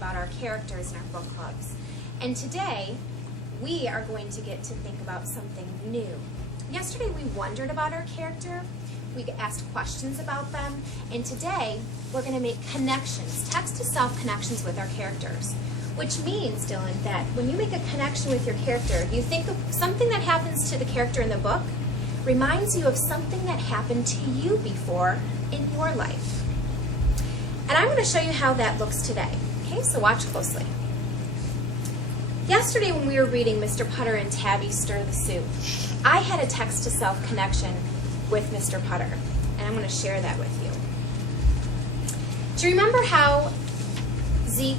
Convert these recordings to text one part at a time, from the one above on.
about our characters in our book clubs. And today, we are going to get to think about something new. Yesterday, we wondered about our character. We asked questions about them. And today, we're going to make connections, text-to-self connections with our characters. Which means, Dylan, that when you make a connection with your character, you think of something that happens to the character in the book, reminds you of something that happened to you before in your life. And I'm going to show you how that looks today. Okay, so watch closely. Yesterday when we were reading Mr. Putter and Tabby Stir the Soup, I had a text-to-self connection with Mr. Putter, and I'm going to share that with you. Do you remember how Zeke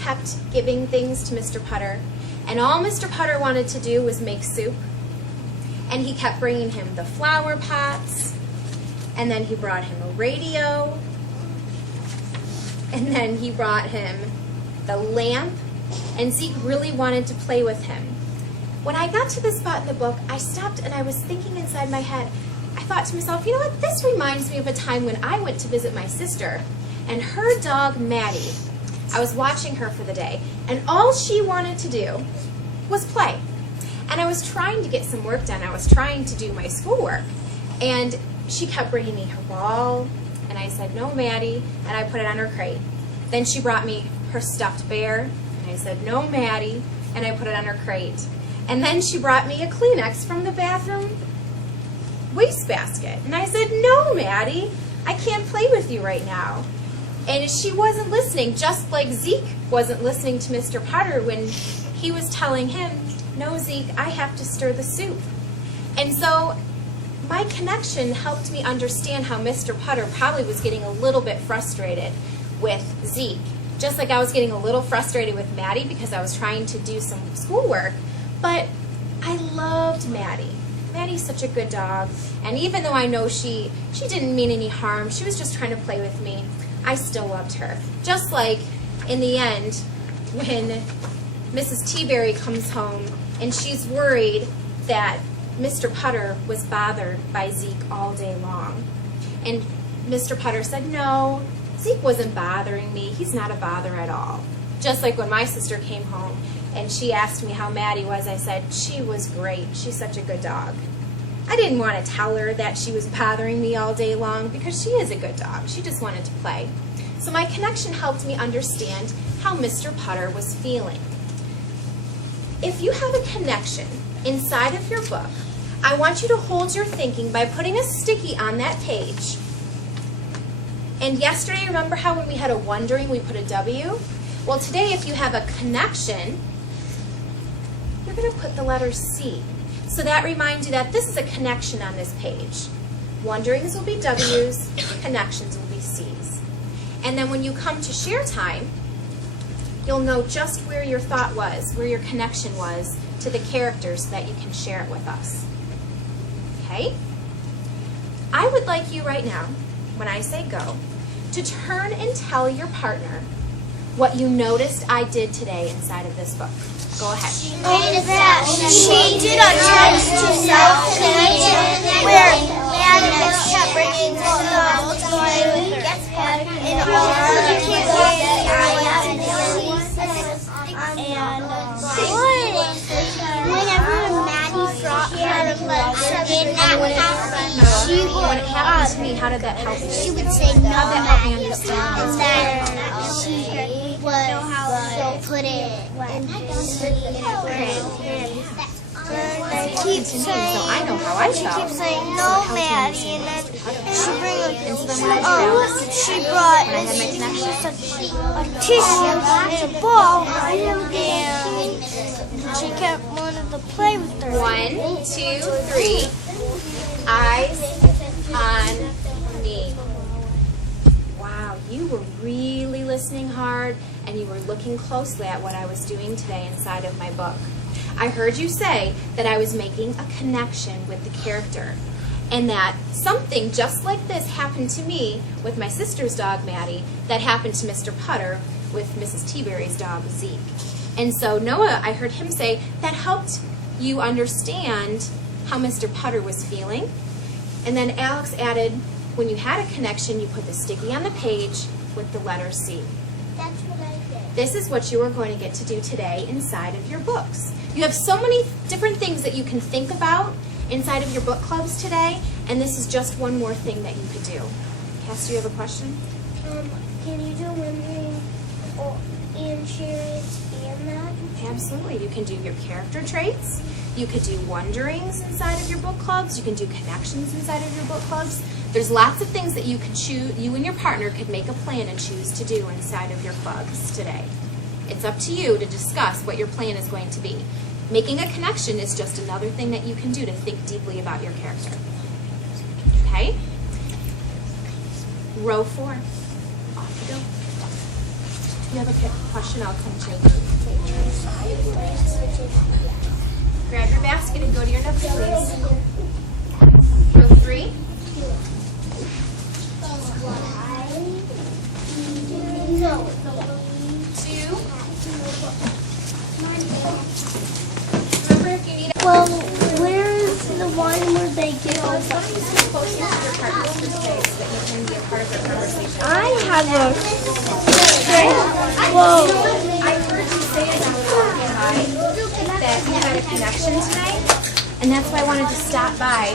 kept giving things to Mr. Putter, and all Mr. Putter wanted to do was make soup? And he kept bringing him the flower pots, and then he brought him a radio, and then he brought him the lamp, and Zeke really wanted to play with him. When I got to this spot in the book, I stopped and I was thinking inside my head, I thought to myself, you know what, this reminds me of a time when I went to visit my sister, and her dog, Maddie, I was watching her for the day, and all she wanted to do was play. And I was trying to get some work done. I was trying to do my schoolwork, and she kept bringing me her ball, and I said, no, Maddie, and I put it on her crate. Then she brought me her stuffed bear, and I said, no, Maddie, and I put it on her crate. And then she brought me a Kleenex from the bathroom wastebasket, and I said, no, Maddie, I can't play with you right now. And she wasn't listening, just like Zeke wasn't listening to Mr. Putter when he was telling him, no, Zeke, I have to stir the soup. And so my connection helped me understand how Mr. Putter probably was getting a little bit frustrated with Zeke. Just like I was getting a little frustrated with Maddie because I was trying to do some schoolwork. But I loved Maddie. Maddie's such a good dog. And even though I know she didn't mean any harm, she was just trying to play with me, I still loved her. Just like in the end when Mrs. Teaberry comes home and she's worried that Mr. Putter was bothered by Zeke all day long. And Mr. Putter said, no, Zeke wasn't bothering me. He's not a bother at all. Just like when my sister came home and she asked me how Maddie was, I said, she was great. She's such a good dog. I didn't want to tell her that she was bothering me all day long because she is a good dog. She just wanted to play. So my connection helped me understand how Mr. Putter was feeling. If you have a connection inside of your book, I want you to hold your thinking by putting a sticky on that page. And yesterday, remember how when we had a wondering, we put a W? Well, today, if you have a connection, you're going to put the letter C. So that reminds you that this is a connection on this page. Wonderings will be W's, connections will be C's. And then when you come to share time, you'll know just where your thought was, where your connection was to the characters so that you can share it with us. Okay? I would like you right now, when I say go, to turn and tell your partner what you noticed I did today inside of this book. Go ahead. She did a text-to-self connection where Maddie kept bringing stuff to play with her. And all the kids whenever Maddie brought her When it happened to me, how did that help you? she would say no, How did that help me Maddie, understand? and then she would put it in her crate. And keep saying, So I know how I she felt. keeps saying So no, it helped me Maddie, and understand then Mr. Putter. she bring And so then when I she brought when I had my connection, a tissue and a ball, and she kept wanting to play with her. 1, 2, 3. Eyes on me. Wow, you were really listening hard, and you were looking closely at what I was doing today inside of my book. I heard you say that I was making a connection with the character, and that something just like this happened to me with my sister's dog, Maddie, that happened to Mr. Putter with Mrs. Teaberry's dog, Zeke. And so Noah, I heard him say, that helped you understand how Mr. Putter was feeling. And then Alex added, when you had a connection, you put the sticky on the page with the letter C. That's what I did. this is what you are going to get to do today inside of your books. You have so many different things that you can think about inside of your book clubs today, and this is just one more thing that you could do. Cass, do you have a question? Can you do wondering and chariots and that? Absolutely. You can do your character traits. You could do wonderings inside of your book clubs. You can do connections inside of your book clubs. There's lots of things that you could choose. You and your partner could make a plan and choose to do inside of your clubs today. It's up to you to discuss what your plan is going to be. Making a connection is just another thing that you can do to think deeply about your character. Okay? Row 4. Off you go. If you have a question, I'll come to you. Grab your basket and go to your notes, please. Row 3. No. 2. Remember, if you need a Well, where's the one where they get all Why don't you sit closer to your partners for today so that you can be a part of their conversation? I have a. Whoa. I heard you say as I'm walking by that you had a connection tonight, and that's why I wanted to stop by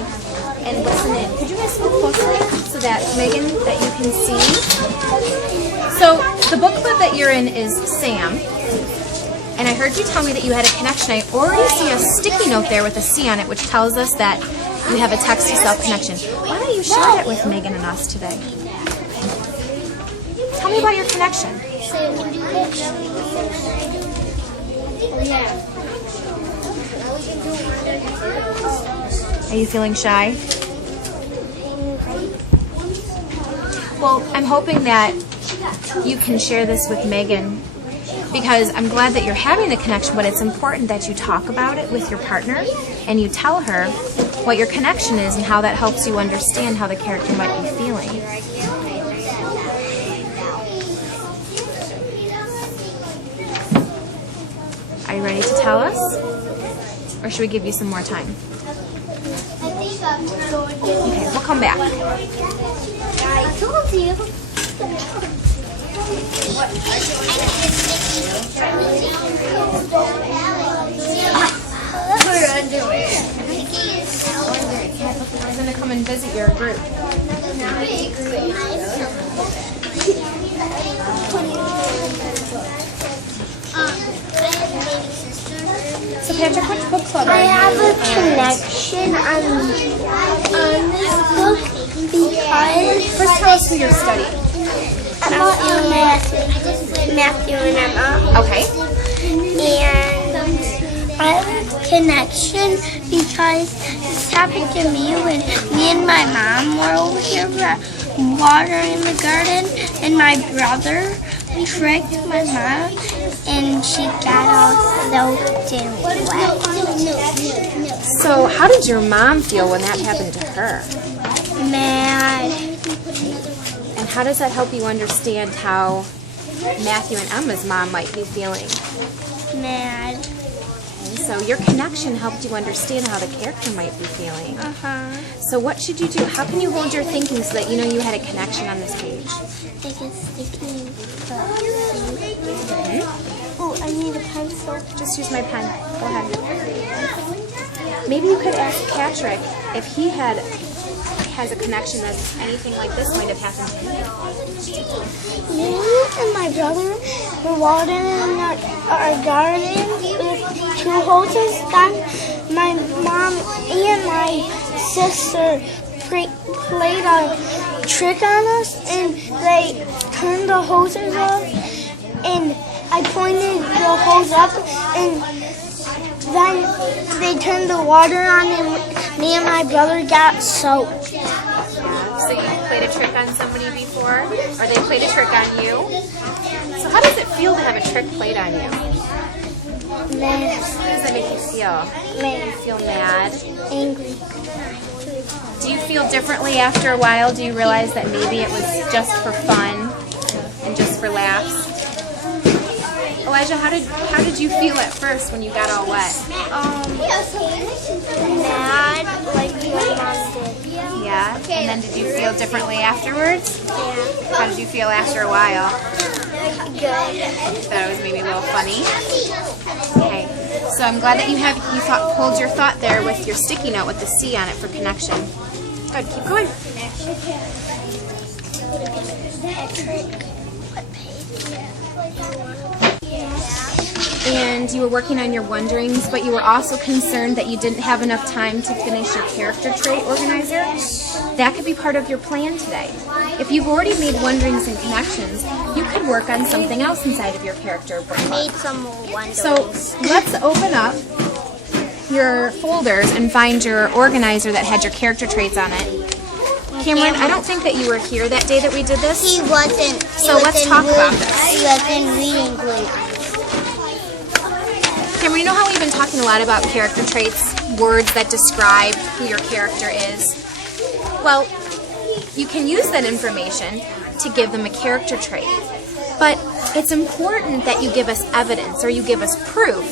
and listen in. Could you guys move closer so that, Megan, that you can see? So the book club that you're in is Sam, and I heard you tell me that you had a connection. I already see a sticky note there with a C on it, which tells us that you have a text-to-self connection. Why don't you share that with Megan and us today? Tell me about your connection. Are you feeling shy? Well, I'm hoping that you can share this with Megan, because I'm glad that you're having the connection, but it's important that you talk about it with your partner and you tell her what your connection is and how that helps you understand how the character might be feeling. Are you ready to tell us? Or should we give you some more time? Okay, we'll come back. I told you. We're underwear. I'm going to come and visit your group. So Patrick, which book club I are you have a in? connection on this book because First tell us who you're studying. Matthew and Emma. Okay. And I have a connection because this happened to me when me and my mom were over here watering the garden, and my brother tricked my mom and she got all soaked and wet. So how did your mom feel when that happened to her? Mad. And how does that help you understand how Matthew and Emma's mom might be feeling? Mad. So your connection helped you understand how the character might be feeling. So what should you do? How can you hold your thinking so that you know you had a connection on this page? Like a sticky Oh, I need a pencil. Just use my pen. Go ahead. Maybe you could ask Patrick if he has a connection that anything like this might have happened to him. Me and my brother were watering our garden with 2 hoses. Then my mom and my sister played a trick on us, and they turned the hoses off, and I pointed the hose up, and then they turned the water on, and me and my brother got soaked. So you played a trick on somebody before? Or they played a trick on you? So how does it feel to have a trick played on you? Mad. How does that make you feel? You feel mad? Angry. Do you feel differently after a while? Do you realize that maybe it was just for fun and just for laughs? Elijah, how did you feel at first when you got all wet? Mad, like my mom did. Yeah. And then did you feel differently afterwards? Yeah. How did you feel after a while? Good. Thought it was maybe a little funny. Okay. So I'm glad that you hold your thought there with your sticky note with the C on it for connection. Good. Keep going. And you were working on your wonderings, but you were also concerned that you didn't have enough time to finish your character trait organizer. That could be part of your plan today. If you've already made wonderings and connections, you could work on something else inside of your character book. I made some more wonderings. So let's open up your folders and find your organizer that had your character traits on it. Cameron, I don't think that you were here that day that we did this. He wasn't. So let's talk about this. He was in reading group. Cameron, you know how we've been talking a lot about character traits, words that describe who your character is? Well, you can use that information to give them a character trait. But it's important that you give us evidence or you give us proof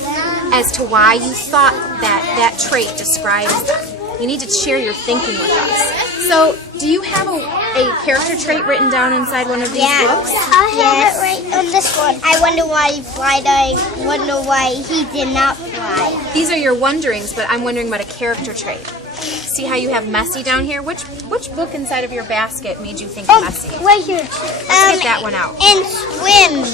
as to why you thought that that trait describes them. You need to share your thinking with us. So, do you have a character trait written down inside one of these books? I have it right on this one. I wonder why he flied. I wonder why he did not fly. These are your wonderings, but I'm wondering about a character trait. See how you have messy down here? Which book inside of your basket made you think messy? Right here. Let's get that one out. And swim.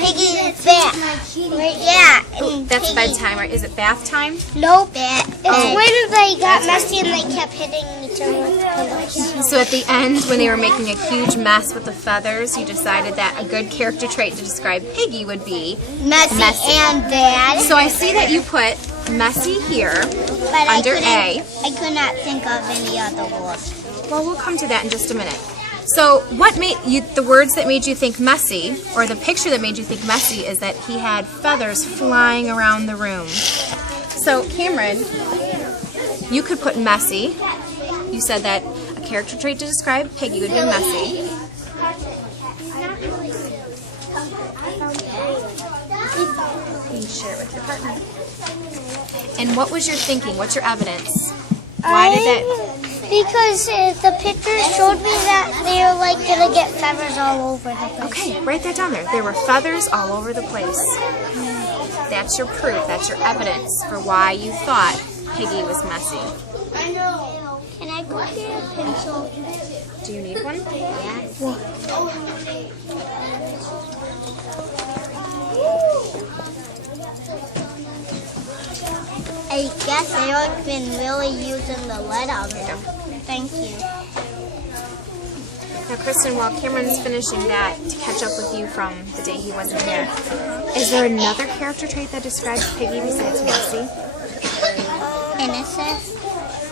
Piggy's back. Right, yeah. Oh, that's bedtime, right? Is it bath time? No bat. It's when they got messy and they kept hitting each other with pillows. So at the end, when they were making a huge mess with the feathers, you decided that a good character trait to describe Piggy would be Messy and bad. So I see that you put messy here But under A. I could not think of any other word. Well, we'll come to that in just a minute. So what made you, the words that made you think messy, or the picture that made you think messy, is that he had feathers flying around the room. So Cameron, you could put messy. You said that a character trait to describe Piggy would be messy. You share it with your partner. And what was your thinking? What's your evidence? Why did that? Because the picture showed me that they're like gonna get feathers all over the place. Okay, write that down there. There were feathers all over the place. That's your proof. That's your evidence for why you thought Piggy was messy. Can I go get a pencil? Do you need one? Yeah. I guess I've been really using the lead on them. Thank you. Now, Kristen, while Cameron's finishing that to catch up with you from the day he wasn't here, is there another character trait that describes Piggy besides messy? Innocent.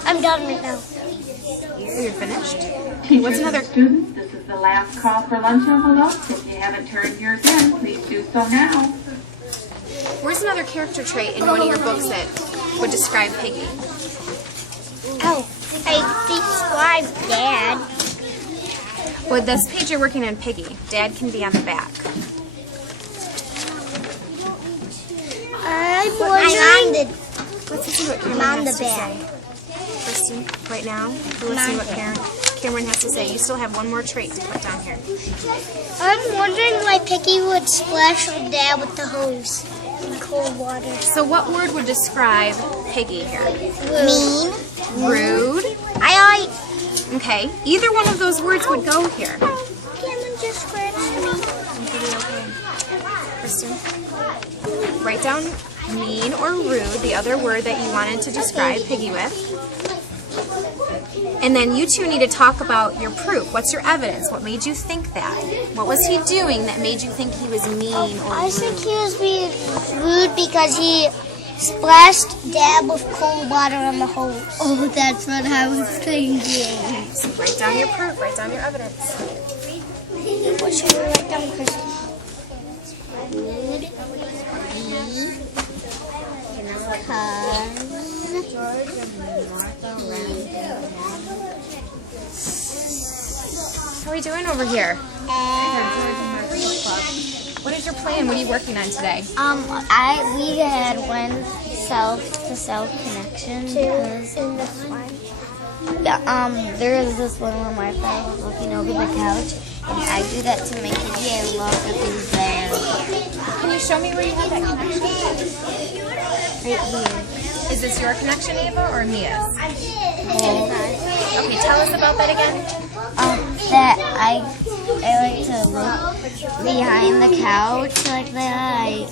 I'm done right now. You're finished? Teachers What's another? and students, this is the last call for lunch envelopes. If you haven't turned yours in, please do so now. Where's another character trait in one of your books that would describe Piggy? Oh, I described Dad. Well, this page you're working on Piggy. Dad can be on the back. I'm on the Let's see what Cameron I'm on has the to back. say. Kristen, right now, let's see what Cameron has to say. You still have one more trait to put down here. I'm wondering why Piggy would splash her dad with the hose in cold water. So what word would describe Piggy here? Mean. Rude. Okay, either one of those words would go here. Cameron just scratched me. Kristen, write down mean or rude, the other word that you wanted to describe Piggy with. And then you two need to talk about your proof. What's your evidence? What made you think that? What was he doing that made you think he was mean or rude? I think he was being rude because he splashed Dad with cold water on the hose. Oh, that's what I was thinking. So write down your proof. Write down your evidence. What should we write down, Kristen? How are we doing over here? What is your plan? What are you working on today? We had one self-to-self connection because There is this one where my father was looking over the couch, and I do that to my kitty. I love that he's there. Can you show me where you have that connection? Right here. Is this your connection, Ava, or Mia's? Oh. Okay, tell us about that again. That I like to look behind the couch like that.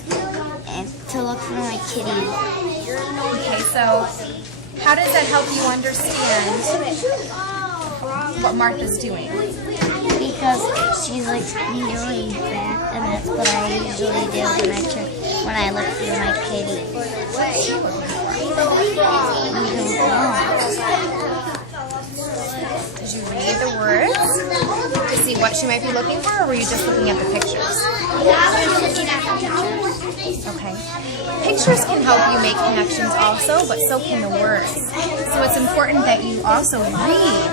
And to look for my kitty. Okay, so how does that help you understand what Martha's doing? Because she's like really back, and that's what I usually do when I look for my kitty. Did you read the words to see what she might be looking for, or were you just looking at the pictures? Okay. Pictures can help you make connections also, but so can the words. So it's important that you also read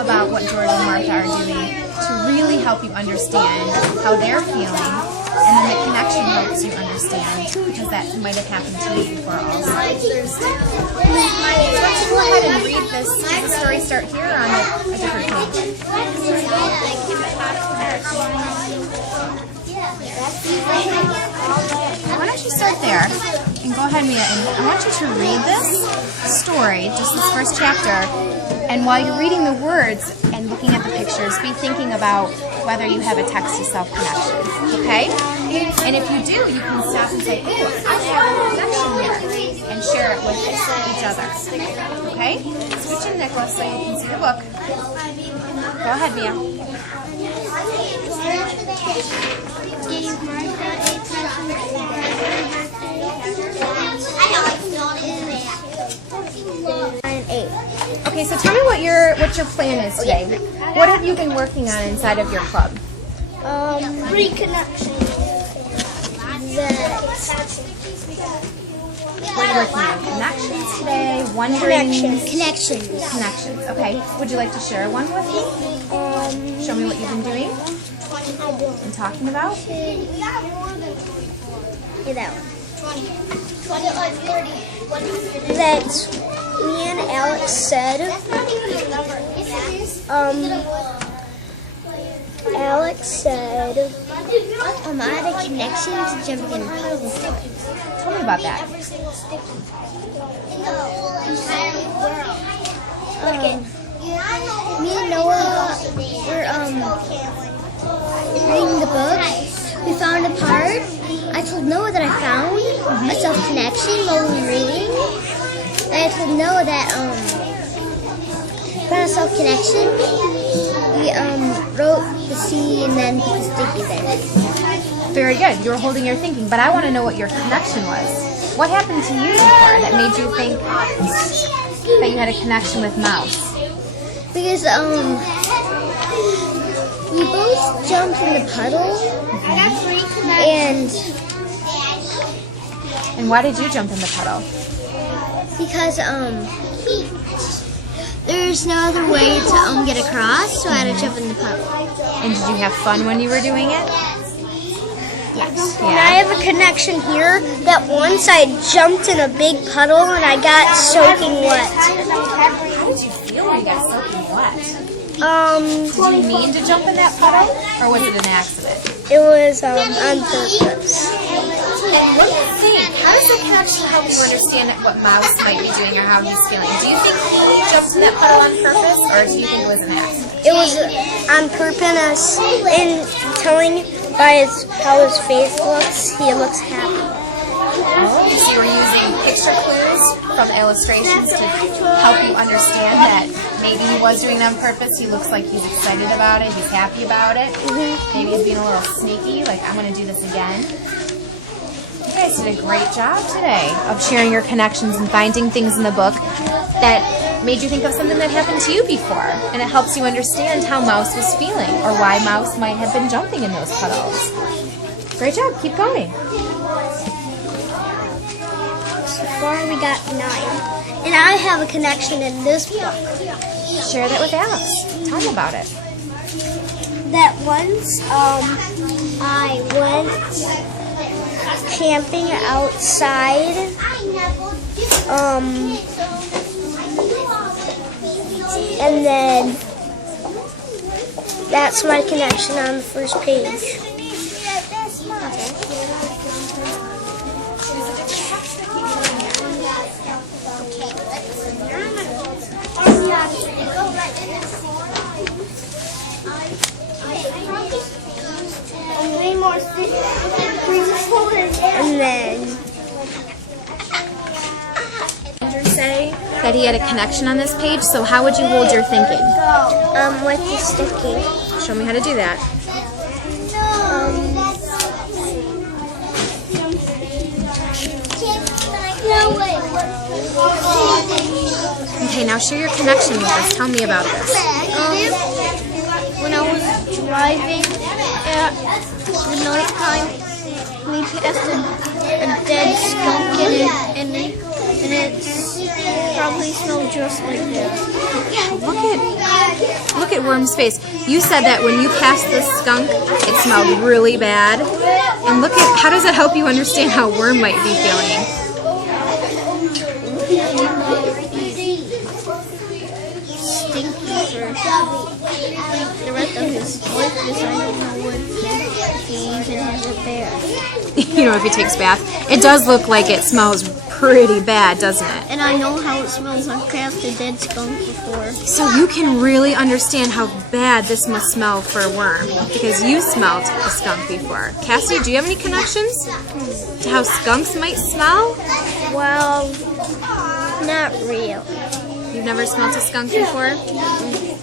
about what George and Martha are doing to really help you understand how they're feeling, and then the connection helps you understand, because that might have happened to you before also. So why don't you go ahead and read this? Does the story start here or on a different page? Why don't you start there and go ahead, Mia, and I want you to read this story, just this first chapter, and while you're reading the words and looking at the pictures, be thinking about whether you have a text-to-self connection, okay? And if you do, you can stop and say, oh, I have a connection here, and share it with each other, okay? Switch in, Nicholas, so you can see the book. Go ahead, Mia. Okay, so tell me what your plan is today. What have you been working on inside of your club? Reconnection. What are you working on? Connections today? Wonderings? Connections. Okay. Would you like to share one with me? Show me what you've been doing and talking about. Yeah, that one. That me and Alex said, I had a connection to jumping in puddles. Tell me about that. Me and Noah were reading the book. We found a part. I told Noah that I found a self-connection while we were reading. And I told Noah that found a self-connection. We wrote the C and then put the sticky there. Very good. You were holding your thinking, but I want to know what your connection was. What happened to you before that made you think that you had a connection with Mouse? Because we both jumped in the puddle. And why did you jump in the puddle? Because there's no other way to get across, so I had to jump in the puddle. And did you have fun when you were doing it? Yes. Yeah. And I have a connection here that once I jumped in a big puddle and I got soaking wet. How did you feel when you got soaking wet? Did you mean to jump in that puddle, or was it an accident? It was on purpose. And what do you think? How does the connection help you understand what Mouse might be doing or how he's feeling? Do you think he jumped in that puddle on purpose, or do you think it was an accident? It was on purpose, and telling by how his face looks, he looks happy. Oh, so you were using picture clues from illustrations to help you understand that maybe he was doing it on purpose. He looks like he's excited about it. He's happy about it. Maybe he's being a little sneaky, like, I'm going to do this again. You guys did a great job today of sharing your connections and finding things in the book that made you think of something that happened to you before. And it helps you understand how Mouse was feeling or why Mouse might have been jumping in those puddles. Great job. Keep going. So far we got 9. And I have a connection in this book. Share that with Alex. Tell him about it. That once I went camping outside And then that's my connection on the first page. And then Andrew say that he had a connection on this page, so how would you hold your thinking? with the sticky. Show me how to do that. Okay, now share your connection with us. Tell me about this. When I was driving at the night time, we passed a dead skunk and it probably smelled just like that. Look at Worm's face. You said that when you passed this skunk, it smelled really bad. And look at, how does that help you understand how Worm might be feeling? Stinky for the rest of his life because I don't know what he even has a bath. You know, if he takes a bath. It does look like it smells pretty bad, doesn't it? And I know how it smells. I've passed a dead skunk before. So you can really understand how bad this must smell for a worm because you smelled a skunk before. Cassidy, do you have any connections to how skunks might smell? Well, not real. You've never smelled a skunk before?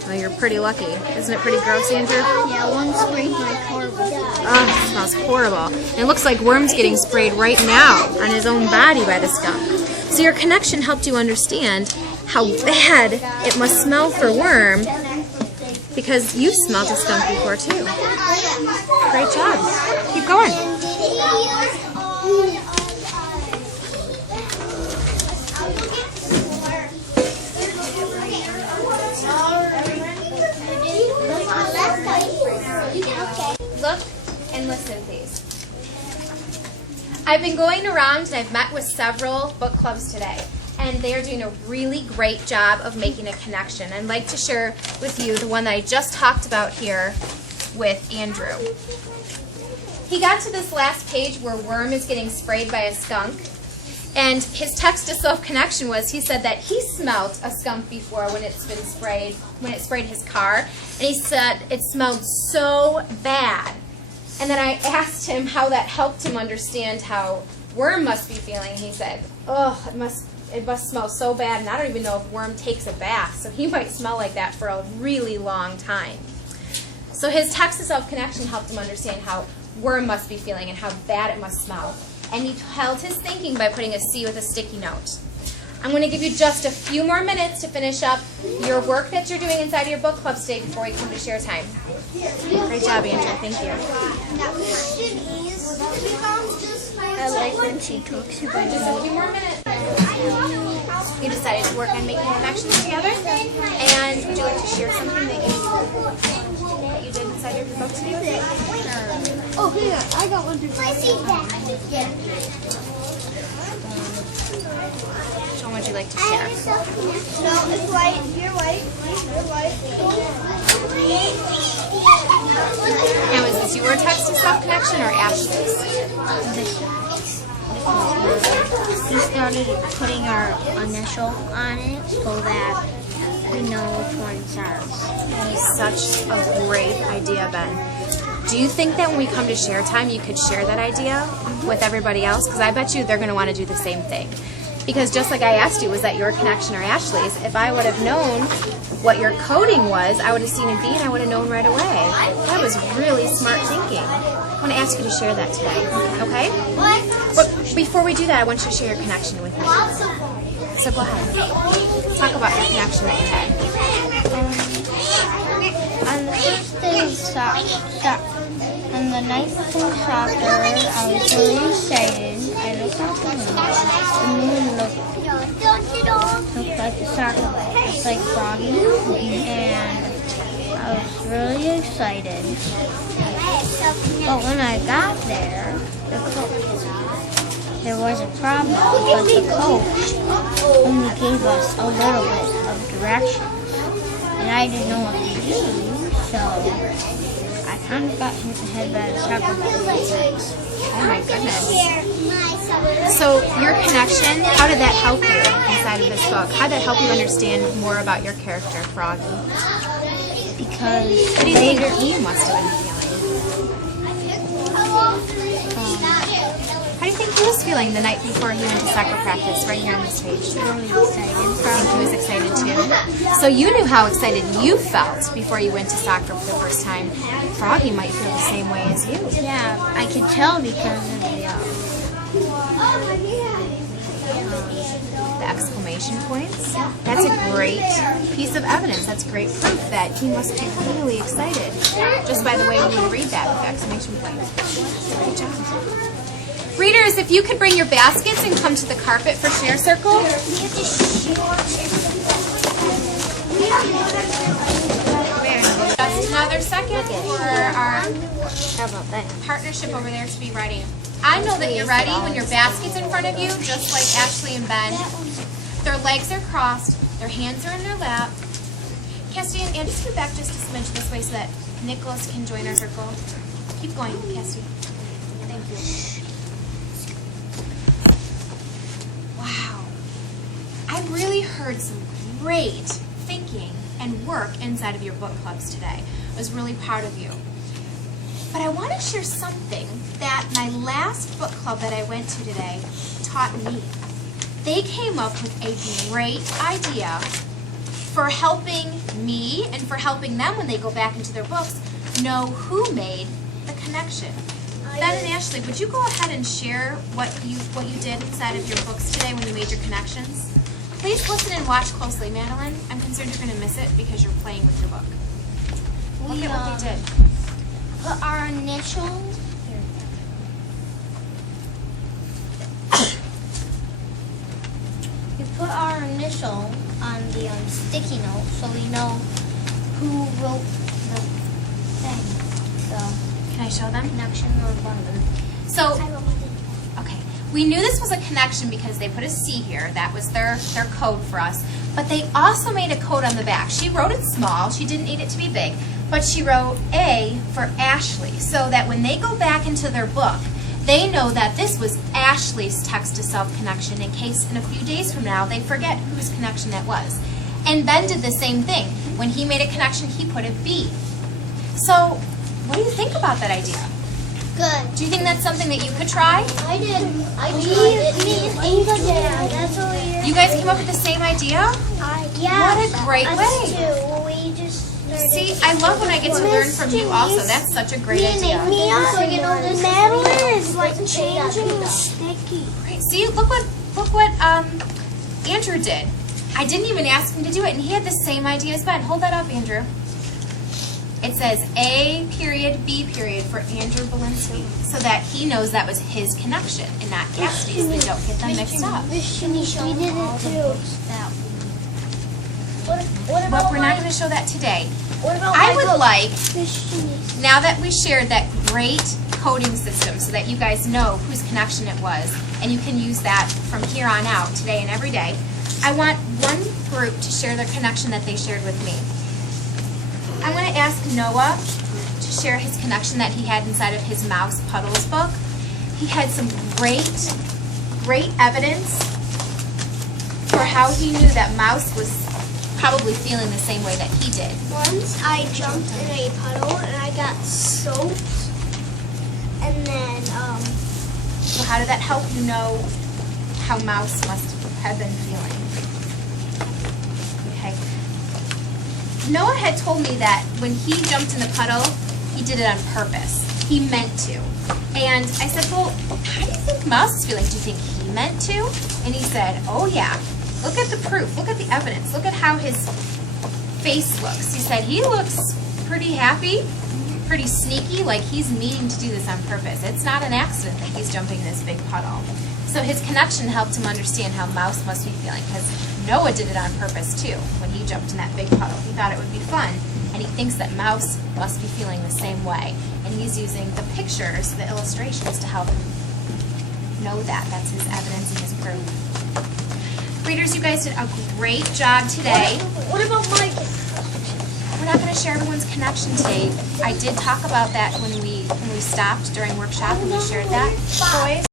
Well, you're pretty lucky. Isn't it pretty gross, Andrew? Yeah, one sprayed my car with it. Oh, it smells horrible. And it looks like Worm's getting sprayed right now on his own body by the skunk. So your connection helped you understand how bad it must smell for Worm because you smelled a skunk before too. Great job. Keep going. Look and listen, please. I've been going around and I've met with several book clubs today, and they are doing a really great job of making a connection. I'd like to share with you the one that I just talked about here with Andrew. He got to this last page where Worm is getting sprayed by a skunk, and his text to self-connection was, he said that he smelled a skunk before when it's been sprayed, when it sprayed his car, and he said it smelled so bad. And then I asked him how that helped him understand how Worm must be feeling. He said, oh, it must smell so bad, and I don't even know if Worm takes a bath, so he might smell like that for a really long time. So his text to self-connection helped him understand how Worm must be feeling and how bad it must smell. And he held his thinking by putting a C with a sticky note. I'm going to give you just a few more minutes to finish up your work that you're doing inside of your book club today before we come to share time. Great job, Andrew. Thank you. I like when she talks about Just a few more minutes. You decided to work on making connections together. And would you like to share something that you did inside of your book today with me? Oh, here, I got one too. John, would you like to share? No, it's white. You're white. You're white. And was this your text to self-connection or Ashley's? We started putting our initial on it so that we know which one's ours. That is such a great idea, Ben. Do you think that when we come to share time, you could share that idea with everybody else? Because I bet you they're going to want to do the same thing. Because just like I asked you, was that your connection or Ashley's? If I would have known what your coding was, I would have seen a B and I would have known right away. That was really smart thinking. I want to ask you to share that today, okay? But before we do that, I want you to share your connection with me. So go ahead. Talk about your connection that you had. On the first day of on the night before soccer, I was really excited. I looked out the moon. The moon looked like a soccer ball. It's like Froggy. And I was really excited. But when I got there, there was a problem. But the coach only gave us a little bit of directions. and I didn't know what to do, so I kind of got hit in the head by the soccer ball. Oh my goodness. So your connection, how did that help you inside of this book? How did that help you understand more about your character, Froggy? Because What do you think he must have been feeling? How do you think he was feeling the night before he went to soccer practice right here on the stage? really excited. I think he was excited too. So you knew how excited you felt before you went to soccer for the first time. Froggy might feel the same way as you. Yeah, I could tell because of The exclamation points. That's a great piece of evidence. That's great proof that he must be really excited just by the way you would read that with the exclamation points. Great job. Readers, if you could bring your baskets and come to the carpet for Share Circle. Just another second for our how about that? partnership over there to be ready. I know that you're ready when your basket's in front of you, just like Ashley and Ben. Their legs are crossed, their hands are in their lap. Cassidy, and just scoot back just a smidge this way so that Nicholas can join our circle. Keep going, Cassidy. Thank you. Wow. I really heard some great thinking and work inside of your book clubs today. I was really proud of you. But I want to share something that my last book club that I went to today taught me. They came up with a great idea for helping me and for helping them when they go back into their books know who made the connection. Ben and Ashley, would you go ahead and share what you did inside of your books today when you made your connections? Please listen and watch closely. Madeline, I'm concerned you're going to miss it because you're playing with your book. Look at what they did. Put our initials. We put our initial on the sticky note so we know who wrote the thing, the Can I show them? connection or button. So, okay, we knew this was a connection because they put a C here. That was their code for us. But they also made a code on the back. She wrote it small. She didn't need it to be big. But she wrote A for Ashley so that when they go back into their book, they know that this was Ashley's text-to-self connection in case in a few days from now they forget whose connection that was. And Ben did the same thing. When he made a connection, he put a B. So, what do you think about that idea? Good. Do you think that's something that you could try? I did. I tried it. Me and Ava did. That's what we. You guys came up with the same idea? Yeah. What a great way. Too. We just. See, I love when I get to learn from you also. That's such a great idea. Madeline is like changing the sticky. Great. See, look what Andrew did. I didn't even ask him to do it, and he had the same idea as Ben. Hold that up, Andrew. It says A period, B period for Andrew Belinsky, so that he knows that was his connection and not Cassidy's. They don't get them mixed up. We did it too. But we're not going to show that today. What about I would like, Christianese? now that we shared that great coding system so that you guys know whose connection it was, and you can use that from here on out, today and every day, I want one group to share their connection that they shared with me. I'm going to ask Noah to share his connection that he had inside of his Mouse Puddles book. He had some great evidence for how he knew that Mouse was probably feeling the same way that he did. Once I jumped in a puddle and I got soaked, and then So how did that help you know how Mouse must have been feeling? Okay. Noah had told me that when he jumped in the puddle, he did it on purpose. He meant to. And I said, well, how do you think Mouse is feeling? Do you think he meant to? And he said, oh yeah. Look at the proof. Look at the evidence. Look at how his face looks. He said he looks pretty happy, pretty sneaky, like he's meaning to do this on purpose. It's not an accident that he's jumping in this big puddle. So his connection helped him understand how Mouse must be feeling, because Noah did it on purpose too when he jumped in that big puddle. He thought it would be fun, and he thinks that Mouse must be feeling the same way. And he's using the pictures, the illustrations, to help him know that. That's his evidence and his proof. Readers, you guys did a great job today. What about my gift? we're not going to share everyone's connection today. I did talk about that when we stopped during workshop and we shared that, boys.